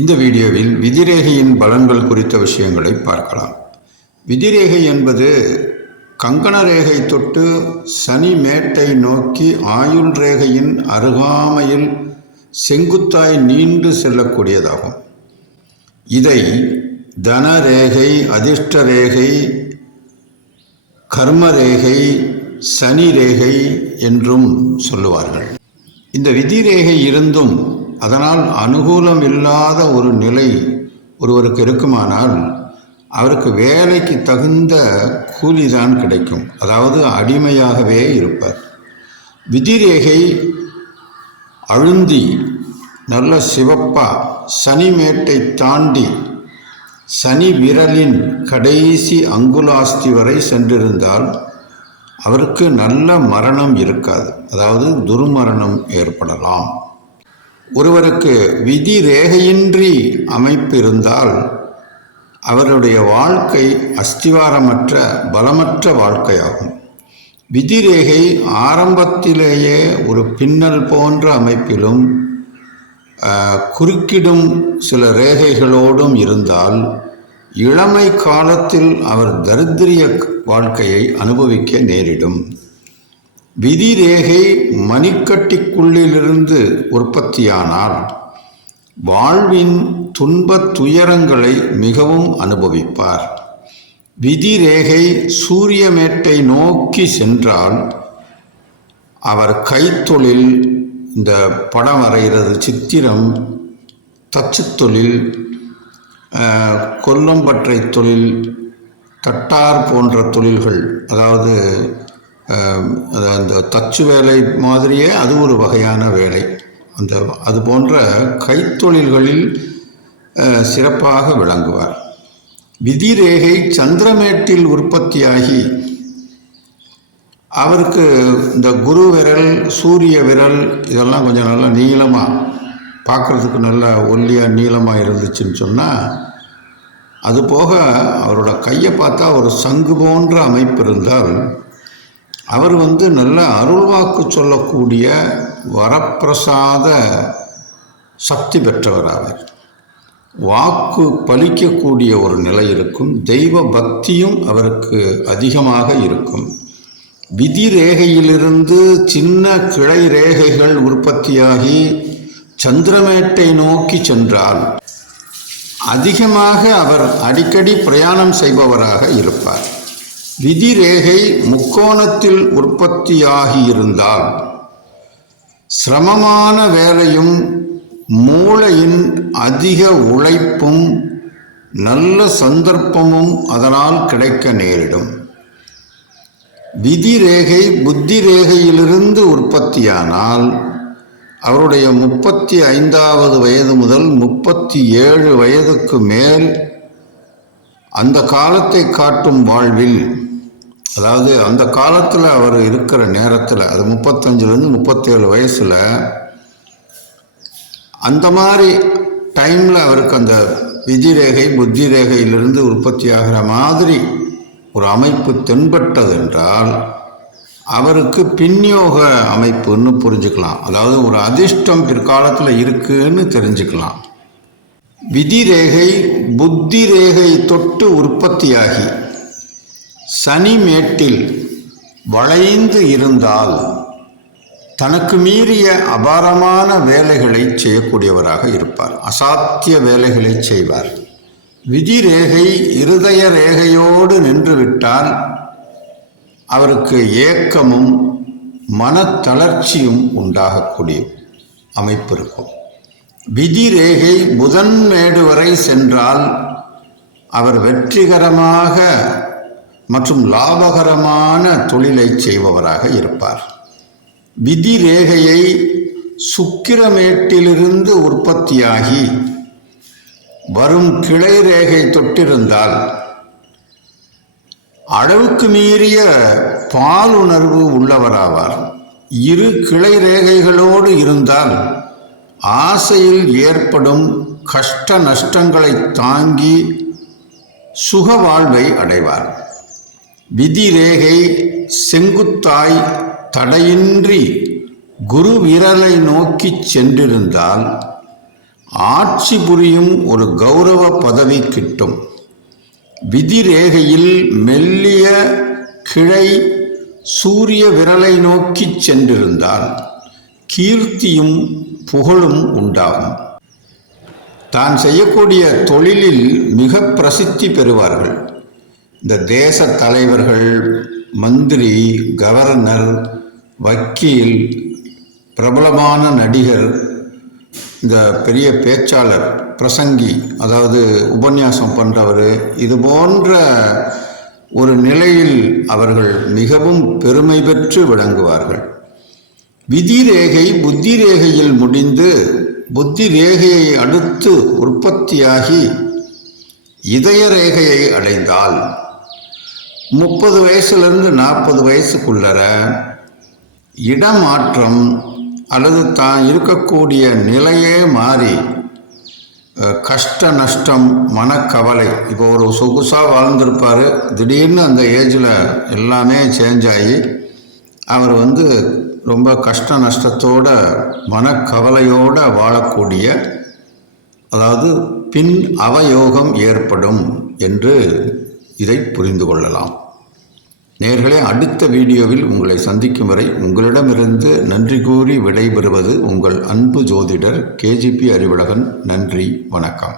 இந்த வீடியோவில் விதிரேகையின் பலன்கள் குறித்த விஷயங்களை பார்க்கலாம். விதிரேகை என்பது கங்கண ரேகை தொட்டு சனி மேட்டை நோக்கி ஆயுள் ரேகையின் அருகாமையில் செங்குத்தாய் நீண்டு செல்லக்கூடியதாகும். இதை தன ரேகை அதிர்ஷ்ட ரேகை கர்ம ரேகை சனி ரேகை என்றும் சொல்லுவார்கள். இந்த விதிரேகை இருந்தும் அதனால் அனுகூலம் இல்லாத ஒரு நிலை ஒருவருக்கு இருக்குமானால் அவருக்கு வேலைக்கு தகுந்த கூலிதான் கிடைக்கும். அதாவது அடிமையாகவே இருப்பார். விதிரேகை அழுந்தி நல்ல சிவப்பா சனிமேட்டை தாண்டி சனி விரலின் கடைசி அங்குலாஸ்தி வரை சென்றிருந்தால் அவருக்கு நல்ல மரணம் இருக்காது. அதாவது துர்மரணம் ஏற்படலாம். ஒருவருக்கு விதி ரேகையின்றி அமைப்பு இருந்தால் அவருடைய வாழ்க்கை அஸ்திவாரமற்ற பலமற்ற வாழ்க்கையாகும். விதிரேகை ஆரம்பத்திலேயே ஒரு பின்னல் போன்ற அமைப்பிலும் குறுக்கிடும் சில ரேகைகளோடும் இருந்தால் இளமை காலத்தில் அவர் தரித்திரிய வாழ்க்கையை அனுபவிக்க நேரிடும். விதிரேகை மணிக்கட்டிக்குள்ளிலிருந்து உற்பத்தியானால் வாழ்வின் துன்பத் துயரங்களை மிகவும் அனுபவிப்பார். விதிரேகை சூரியமேட்டை நோக்கி சென்றால் அவர் கைத்தொழில் இந்த படம் வரைகிறது சித்திரம் தச்சு தொழில் கொல்லம்பற்றை தொழில் தட்டார் போன்ற தொழில்கள் அதாவது அந்த தச்சு வேலை மாதிரியே அது ஒரு வகையான வேலை. அந்த அது போன்ற கைத்தொழில்களில் சிறப்பாக விளங்குவார். விதிரேகை சந்திரமேட்டில் உற்பத்தியாகி அவருக்கு இந்த குரு விரல் சூரிய விரல் இதெல்லாம் கொஞ்சம் நல்லா நீளமாக பார்க்குறதுக்கு நல்லா ஒல்லியாக நீளமாக இருந்துச்சுன்னு சொன்னால் அதுபோக அவரோட கையை பார்த்தா ஒரு சங்கு போன்ற அமைப்பு இருந்தால் அவர் வந்து நல்ல அருள்வாக்கு சொல்லக்கூடிய வரப்பிரசாத சக்தி பெற்றவராவார். வாக்கு பலிக்கக்கூடிய ஒரு நிலை இருக்கும். தெய்வ பக்தியும் அவருக்கு அதிகமாக இருக்கும். விதி ரேகையிலிருந்து சின்ன கிளை ரேகைகள் உற்பத்தியாகி சந்திரமேட்டை நோக்கி சென்றால் அதிகமாக அவர் அடிக்கடி பிரயாணம் செய்பவராக இருப்பார். விதிரேகை முக்கோணத்தில் உற்பத்தியாகியிருந்தால் சிரமமான வேலையும் மூளையின் அதிக உழைப்பும் நல்ல சந்தர்ப்பமும் அதனால் கிடைக்க நேரிடும். விதிரேகை புத்தி ரேகையிலிருந்து உற்பத்தியானால் அவருடைய முப்பத்தி ஐந்தாவது வயது முதல் முப்பத்தி ஏழு வயதுக்கு மேல் அந்த காலத்தை காட்டும் வாழ்வில் அதாவது அந்த காலத்தில் அவர் இருக்கிற நேரத்தில் அது முப்பத்தஞ்சுலேருந்து முப்பத்தேழு வயசில் அந்த மாதிரி டைமில் அவருக்கு அந்த விதி ரேகை புத்தி ரேகையிலிருந்து உற்பத்தியாகிற மாதிரி ஒரு அமைப்பு தென்பட்டது என்றால் அவருக்கு பின்யோக அமைப்புன்னு புரிஞ்சுக்கலாம். அதாவது ஒரு அதிர்ஷ்டம் பிற்காலத்தில் இருக்குன்னு தெரிஞ்சுக்கலாம். விதி ரேகை புத்தி ரேகை தொட்டு உற்பத்தியாகி சனி மேட்டில் வளைந்து இருந்தால் தனக்கு மீறிய அபாரமான வேலைகளை செய்யக்கூடியவராக இருப்பார். அசாத்திய வேலைகளை செய்வார். விதி ரேகை இருதய ரேகையோடு நின்றுவிட்டால் அவருக்கு ஏக்கமும் மனத்தளர்ச்சியும் உண்டாகக்கூடிய அமைப்பு இருக்கும். விதி ரேகை புதன் மேடு வரை சென்றால் அவர் வெற்றிகரமாக மற்றும் லாபகரமான தொழிலை செய்பவராக இருப்பார். விதி ரேகையை சுக்கிரமேட்டிலிருந்து உற்பத்தியாகி வரும் கிளை ரேகை தொட்டிருந்தால் அளவுக்கு மீறிய பாலுணர்வு உள்ளவராவார். இரு கிளை ரேகைகளோடு இருந்தால் ஆசையில் ஏற்படும் கஷ்ட நஷ்டங்களை தாங்கி சுக வாழ்வை அடைவார். விதிரேகை செங்குத்தாய் தடையின்றி குரு விரலை நோக்கி சென்றிருந்தால் ஆட்சி புரியும் ஒரு கௌரவ பதவி கிட்டும். விதிரேகையில் மெல்லிய கிளை சூரிய விரலை நோக்கிச் சென்றிருந்தால் கீர்த்தியும் புகழும் உண்டாகும். தான் செய்யக்கூடிய தொழிலில் மிக பிரசித்தி பெறுவார்கள். இந்த தேச தலைவர்கள் மந்திரி கவர்னர் வக்கீல் பிரபலமான நடிகர் இந்த பெரிய பேச்சாளர் பிரசங்கி அதாவது உபன்யாசம் பண்ணுறவர் இது போன்ற ஒரு நிலையில் அவர்கள் மிகவும் பெருமை பெற்று விளங்குவார்கள். விதி ரேகை புத்தி ரேகையில் முடிந்து புத்தி ரேகையை அடுத்து உற்பத்தியாகி இதய ரேகையை அடைந்தால் முப்பது வயசுலேருந்து நாற்பது வயசுக்குள்ளர இடமாற்றம் அல்லது தான் இருக்கக்கூடிய நிலையே மாறி கஷ்ட நஷ்டம் மனக்கவலை. இப்போ ஒரு சொகுசாக வாழ்ந்திருப்பார். திடீர்னு அந்த ஏஜில் எல்லாமே சேஞ்ச் ஆகி அவர் வந்து ரொம்ப கஷ்ட நஷ்டத்தோட மனக்கவலையோடு வாழக்கூடிய அதாவது பின் அவயோகம் ஏற்படும் என்று இதை புரிந்து கொள்ளலாம். நேர்களே அடுத்த வீடியோவில் உங்களை சந்திக்கும் வரை உங்களிடமிருந்து நன்றி கூறி விடைபெறுவது உங்கள் அன்பு ஜோதிடர் கேஜிபி அறிவழகன் நன்றி வணக்கம்.